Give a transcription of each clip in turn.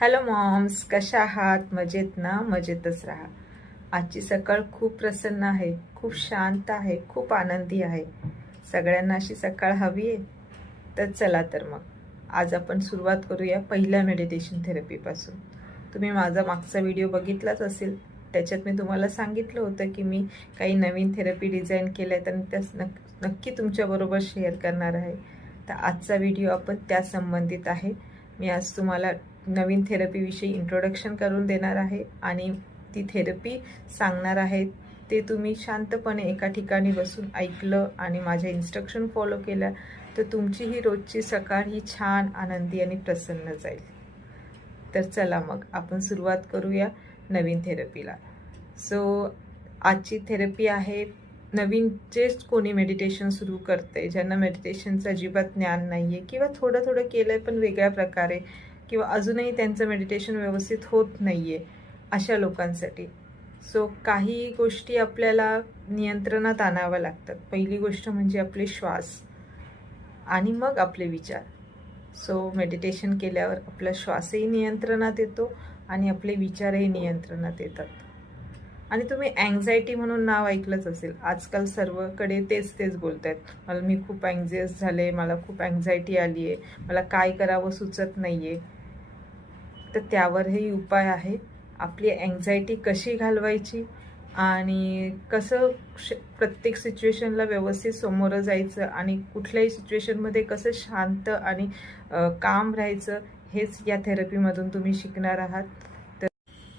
Hello moms कशा आहात? मजेत ना? मजेतच राहा. आजची सकाळ खूप प्रसन्न आहे खूप शांत आहे खूप आनंदी आहे. सगळ्यांना अशी सकाळ हवी आहे? तर चला तर मग. आज आपण सुरुवात करूया पहिल्या मेडिटेशन थेरपीपासून तुम्ही माझा मागचा व्हिडिओ बघितलाच असेल. त्याच्यात मी तुम्हाला सांगितलं होतं की मी काही नवीन थेरपी डिझाईन केल्या तर आणि त्या नक्की तुमच्याबरोबर शेअर करणार आहे. तर आजचा व्हिडिओ आपण त्या संबंधित आहे. मी आज तुम्हाला नवीन थेरपीविषयी इंट्रोडक्शन करून देणार आहे आणि ती थेरपी सांगणार आहे. ते तुम्ही शांतपणे एका ठिकाणी बसून ऐकलं आणि माझ्या इन्स्ट्रक्शन फॉलो केल्या तर तुमची ही रोजची सकाळ ही छान आनंदी आणि प्रसन्न जाईल. तर चला मग आपण सुरुवात करूया नवीन थेरपीला सो आजची थेरपी आहे नवीन जे कोणी मेडिटेशन सुरू करते ज्यांना मेडिटेशनचं अजिबात ज्ञान नाही आहे किंवा थोडं थोडं केलं आहे पण वेगळ्या प्रकारे किंवा अजूनही त्यांचं मेडिटेशन व्यवस्थित होत नाही आहे अशा लोकांसाठी. सो काही गोष्टी आपल्याला नियंत्रणात आणाव्या लागतात. पहिली गोष्ट म्हणजे आपले श्वास आणि मग आपले विचार. सो मेडिटेशन केल्यावर आपला श्वासही नियंत्रणात येतो आणि आपले विचारही नियंत्रणात येतात. आणि तुम्ही अँझायटी म्हणून नाव ऐकलंच असेल. आजकाल सर्वकडे तेच तेच बोलत आहेत मला मी खूप अँझियस झाले मला खूप अँझायटी आली आहे मला काय करावं सुचत नाही आहे तर त्यावरही उपाय आहे. आपली अँझायटी कशी घालवायची आणि कसं श प्रत्येक सिच्युएशनला व्यवस्थित समोरं जायचं आणि कुठल्याही सिच्युएशनमध्ये कसं शांत आणि काम राहायचं हेच या थेरपीमधून तुम्ही शिकणार आहात. तर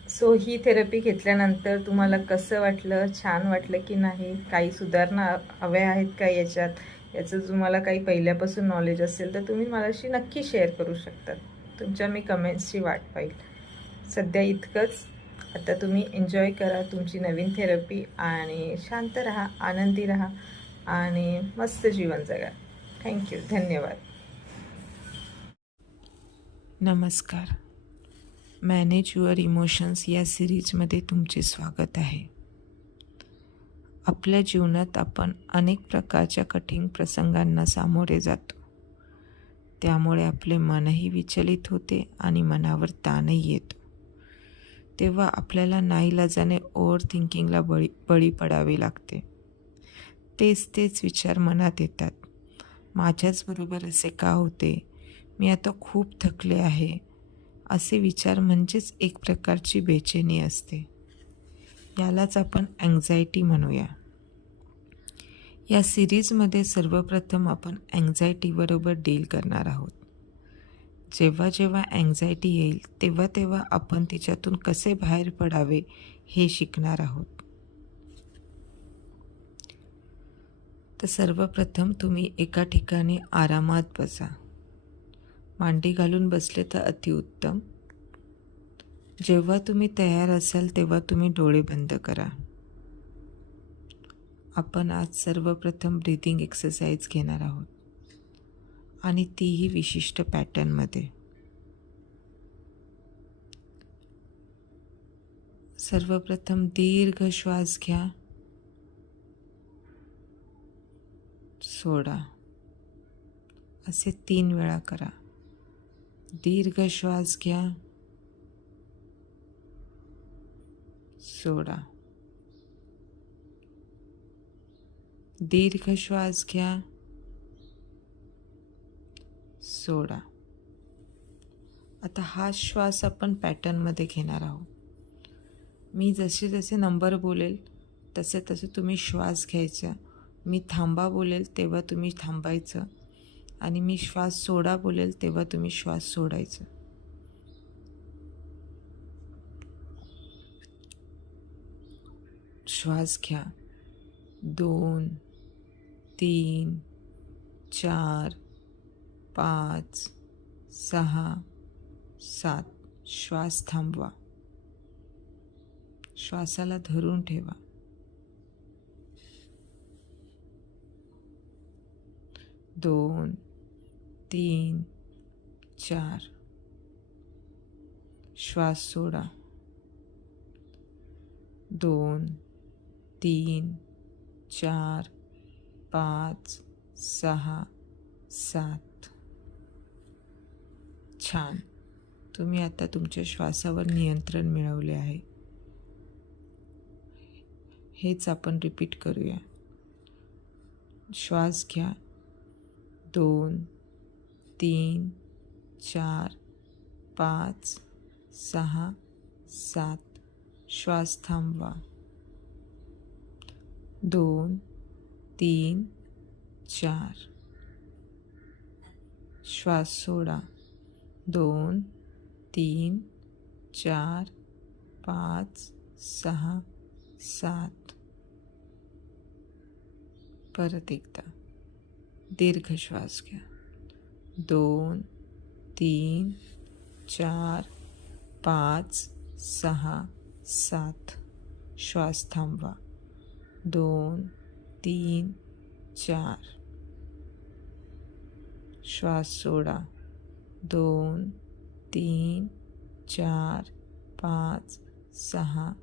सो ही थेरपी घेतल्यानंतर तुम्हाला कसं वाटलं छान वाटलं की नाही? काही सुधारणा हव्या आहेत का याच्यात? याचं तुम्हाला काही पहिल्यापासून नॉलेज असेल तर तुम्ही मलाशी नक्की शेअर करू शकतात. तुमच्या मी कमेंट्सची वाट पाहिल. सध्या इतकंच. आता तुम्ही एन्जॉय करा तुमची नवीन थेरपी आणि शांत राहा आनंदी राहा आणि मस्त जीवन जगा. थँक्यू धन्यवाद. नमस्कार. मॅनेज युअर इमोशन्स या सिरीजमध्ये तुमचे स्वागत आहे. आपल्या जीवनात आपण अनेक प्रकारच्या कठीण प्रसंगांना सामोरे जातो. त्यामुळे आपले मनही विचलित होते आणि मनावर ताणही येतो. तेव्हा आपल्याला नाईलाजाने ओव्हर थिंकिंगला बळी बळी पडावे लागते. तेच तेच विचार मनात येतात. माझ्याचबरोबर असे का होते? मी आता खूप थकले आहे. असे विचार म्हणजेच एक प्रकारची बेचैनी असते. यालाच आपण अँझायटी म्हणूया. या सिरीजमध्ये सर्वप्रथम आपण अँझायटीबरोबर डील करणार आहोत. जेव्हा जेव्हा अँझायटी येईल तेव्हा तेव्हा आपण तिच्यातून कसे बाहेर पडावे हे शिकणार आहोत. तर सर्वप्रथम तुम्ही एका ठिकाणी आरामात बसा. मांडी घालून बसले तर अतिउत्तम जेव्हा तुम्ही तयार असाल तेव्हा तुम्ही डोळे बंद करा. आपण आज सर्वप्रथम ब्रिदिंग एक्सरसाइज घेणार आहोत. आणि तीही विशिष्ट पॅटर्नमध्ये सर्वप्रथम दीर्घ श्वास घ्या. सोडा. असे तीन वेळा करा. दीर्घ श्वास घ्या. सोडा. दीर्घ श्वास घ्या. सोडा. आता हा श्वास आपण पॅटर्नमध्ये घेणार आहोत. मी जसे जसे नंबर बोलेल तसे तसे तुम्ही श्वास घ्यायचा. मी थांबा बोलेल तेव्हा तुम्ही थांबायचं. आणि मी श्वास सोडा बोलेल तेव्हा तुम्ही श्वास सोडायचं. श्वास घ्या. दोन तीन चार पाच सहा सात. श्वास थांबवा. श्वासाला धरून ठेवा. दोन तीन चार. श्वास सोडा. दोन तीन चार पाच सहा सात. छान. तुम्ही आता तुमच्या श्वासावर नियंत्रण मिळवले आहे. हेच आपण रिपीट करूया. श्वास घ्या. दोन तीन चार पाच सहा सात. श्वास थांबवा. दोन तीन, चार। श्वास सोडा। दोन, तीन, चार, पाच, सहा, सात। परत एकदा। दीर्घ श्वास घ्या। दोन, तीन, चार, पाच, सहा, सात। श्वास थांबवा। दोन तीन चार. श्वास सोडा. दोन तीन चार पाच सहा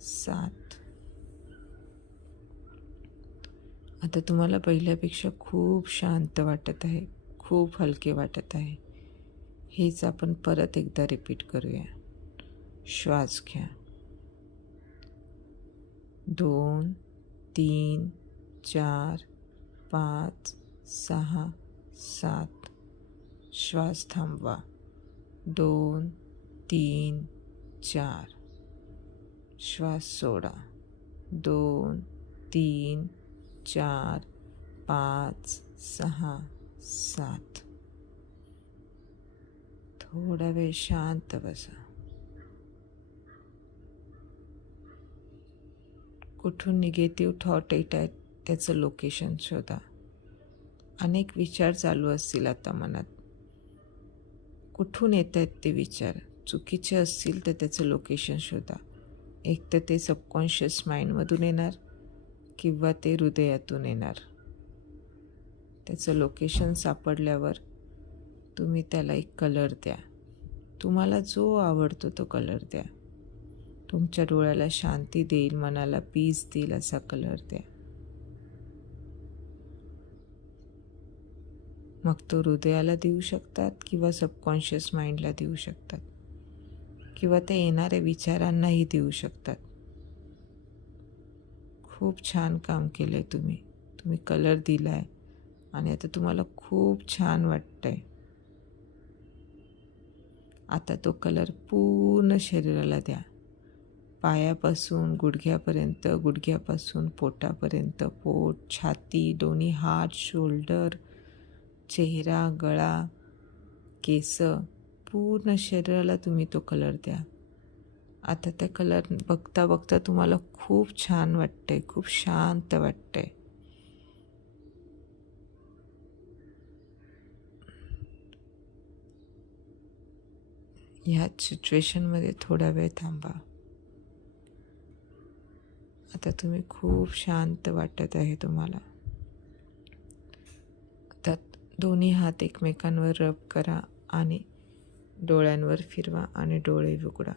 सात. आता तुम्हाला पहिल्यापेक्षा खूप शांत वाटत आहे. खूप हलके वाटत आहे. हेच आपण परत एकदा रिपीट करूया. श्वास घ्या. दोन तीन चार पाच सहा सात. श्वास थांबवा. दोन तीन चार. श्वास सोडा. दोन तीन चार पाच सहा सात. थोडा वेळ शांत बसा. कुठून निगेटिव्ह थॉट येत आहेत? त्याचं लोकेशन शोधा. अनेक विचार चालू असतील आता मनात. कुठून येत आहेत ते विचार? चुकीचे असतील तर त्याचं लोकेशन शोधा. एक तर ते सबकॉन्शियस माइंडमधून येणार किंवा ते हृदयातून येणार. त्याचं लोकेशन सापडल्यावर तुम्ही त्याला एक कलर द्या. तुम्हाला जो आवडतो तो कलर द्या. तुमच्या डोळ्याला शांती देईल मनाला पीस देईल असा कलर द्या. मग तो हृदयाला देऊ शकतात किंवा सबकॉन्शियस माइंडला देऊ शकतात. किंवा ते येणाऱ्या विचारांनाही देऊ शकतात. खूप छान काम केलं आहे तुम्ही. तुम्ही कलर दिला आहे आणि आता तुम्हाला खूप छान वाटतं आहे आता तो कलर पूर्ण शरीराला द्या. पायापासून गुडघ्यापर्यंत गुडघ्यापासून पोटापर्यंत पोट छाती दोन्ही हात शोल्डर चेहरा गळा केस पूर्ण शरीराला तुम्ही तो कलर द्या. आता त्या कलर बघता बघता तुम्हाला खूप छान वाटतंय खूप शांत वाटतंय. ह्या सिच्युएशनमध्ये थोडा वेळ थांबा. आता तुम्ही खूप शांत वाटत आहे तुम्हाला. दोन्ही हात एकमेकांवर रब करा आणि डोळ्यांवर फिरवा आणि डोळे उघडा.